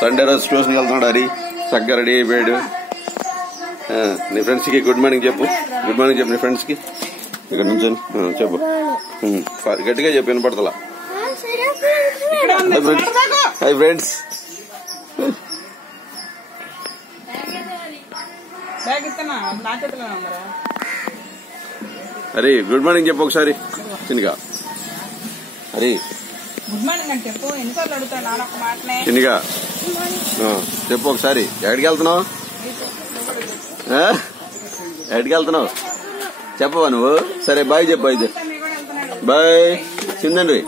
Sunday రోజు ట్యూషన్కి వెళ్తున్నాడు హరి చక్కగా రెడీ అయిపోయాడు. నీ ఫ్రెండ్స్ కి గుడ్ మార్నింగ్ చెప్పు. గుడ్ మార్నింగ్ చెప్పు నీ ఫ్రెండ్స్ కి. ఇక్కడ నుంచి చెప్పు, గట్టిగా చెప్పు, వినపడతలా. Hi friends. Hari good morning చెప్పు ఒకసారి చిన్నగా. హరి గుడ్ మార్నింగ్ అని చెప్పు. ఎన్నిసార్లు అడుగుతాను నానొక్క మాటనే. చిన్నగా చెప్పు ఒకసారి. ఎక్కడికి వెళ్తున్నావు? ఎక్కడికి వెళ్తున్నావు చెప్పవా నువ్వు? సరే బాయ్ చెప్పు అయితే. బాయ్ చిందండి.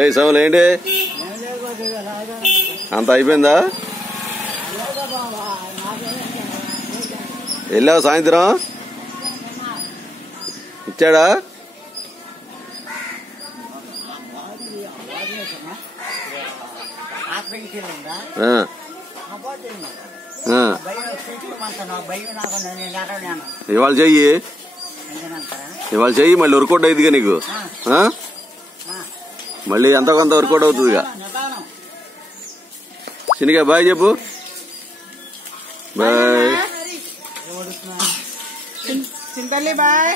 ఏ సవాలు ఏంటి అంత అయిపోయిందా? వెళ్ళావు సాయంత్రం? ఇచ్చాడా? ఇవాళ చెయ్యి, ఇవాళ చెయ్యి, మళ్ళీ వర్కౌట్ అవుతుందిగా నీకు. మళ్ళీ ఎంత కొంత వర్కౌట్ అవుతుందిగా. చిన్నగా బాయ్ చెప్పు. బాయ్ చింతల్లి బాయ్.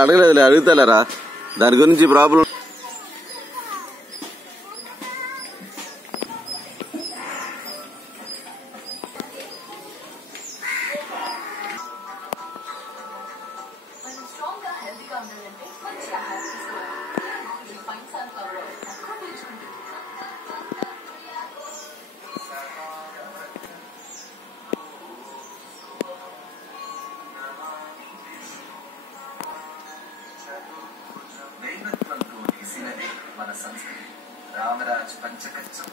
అడగలేదు, అడుగుతాలేరా దాని గురించి ప్రాబ్లం. మన సంస్కృతి రామరాజ్ పంచకచ్చం.